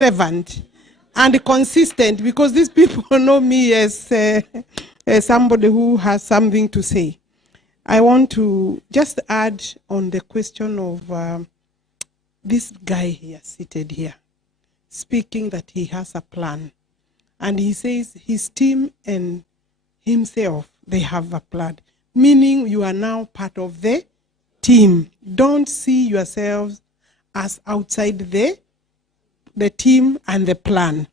relevant and consistent, because these people know me as somebody who has something to say. I want to just add on the question of this guy here, seated here, speaking that he has a plan. And he says his team and himself, they have a plan. Meaning you are now part of the team. Don't see yourselves as outside the team and the plan.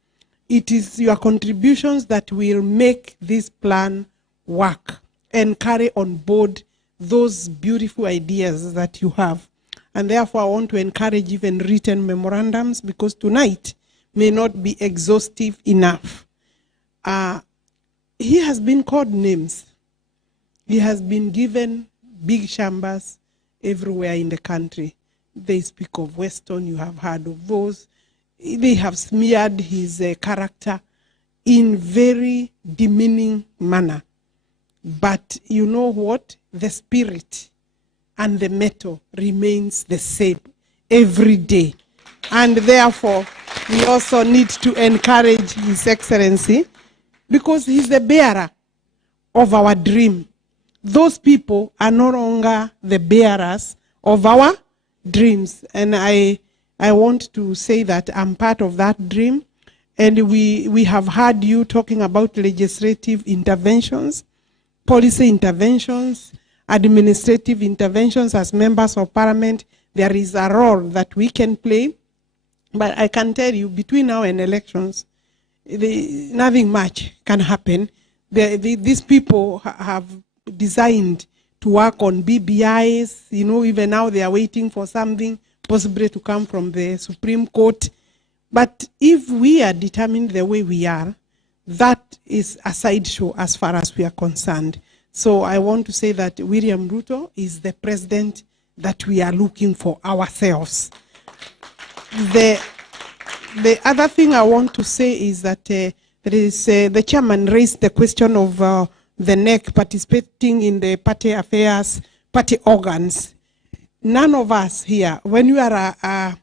It is your contributions that will make this plan work and carry on board those beautiful ideas that you have. And therefore, I want to encourage even written memorandums, because tonight may not be exhaustive enough. He has been called names. He has been given big chambers everywhere in the country. They speak of Weston, you have heard of those. They have smeared his character in very demeaning manner. But you know what? The spirit and the metal remains the same every day. And therefore, we also need to encourage His Excellency, because he's the bearer of our dream. Those people are no longer the bearers of our dreams. And I want to say that I'm part of that dream. And we have heard you talking about legislative interventions, policy interventions, administrative interventions as members of parliament. There is a role that we can play. But I can tell you, between now and elections, nothing much can happen. These people have designed to work on BBIs. You know, even now they are waiting for something possibly to come from the Supreme Court. But if we are determined the way we are, that is a sideshow as far as we are concerned. So I want to say that William Ruto is the president that we are looking for ourselves. The other thing I want to say is that the chairman raised the question of the NEC participating in the party affairs, party organs. None of us here, when you are a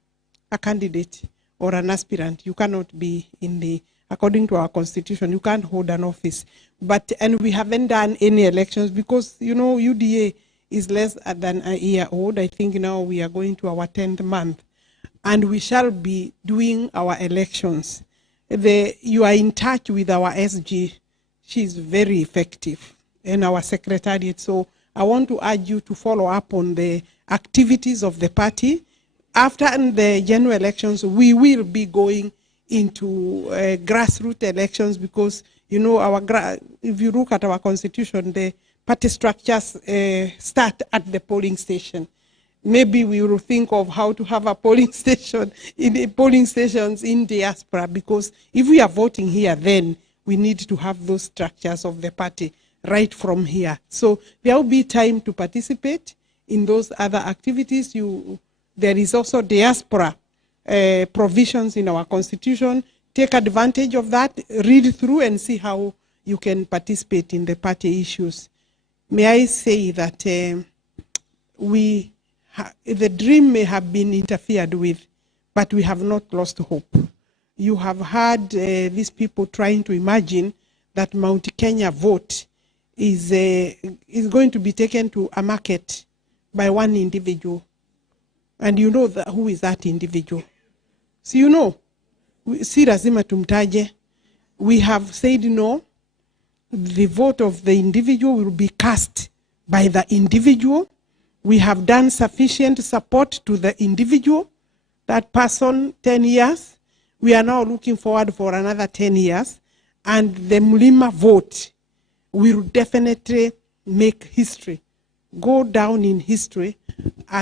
candidate or an aspirant, you cannot be in the, according to our constitution, you can't hold an office. And we haven't done any elections because, you know, UDA is less than a year old. I think now we are going to our 10th month. And we shall be doing our elections. You are in touch with our SG. She's very effective, and our secretariat. So I want to urge you to follow up on the activities of the party. After the general elections, we will be going into grassroots elections, because, you know, if you look at our constitution, the party structures start at the polling station. Maybe we will think of how to have a polling station polling stations in diaspora, because if we are voting here, then we need to have those structures of the party right from here. So there will be time to participate in those other activities. There is also diaspora provisions in our constitution. Take advantage of that, read through and see how you can participate in the party issues. May I say that the dream may have been interfered with, but we have not lost hope. You have heard these people trying to imagine that Mount Kenya vote is going to be taken to a market by one individual. And you know who is that individual. So you know, si lazima tumtaje. We have said no. The vote of the individual will be cast by the individual. We have done sufficient support to the individual, that person, 10 years. We are now looking forward for another 10 years. And the Mlima vote will definitely make history, go down in history.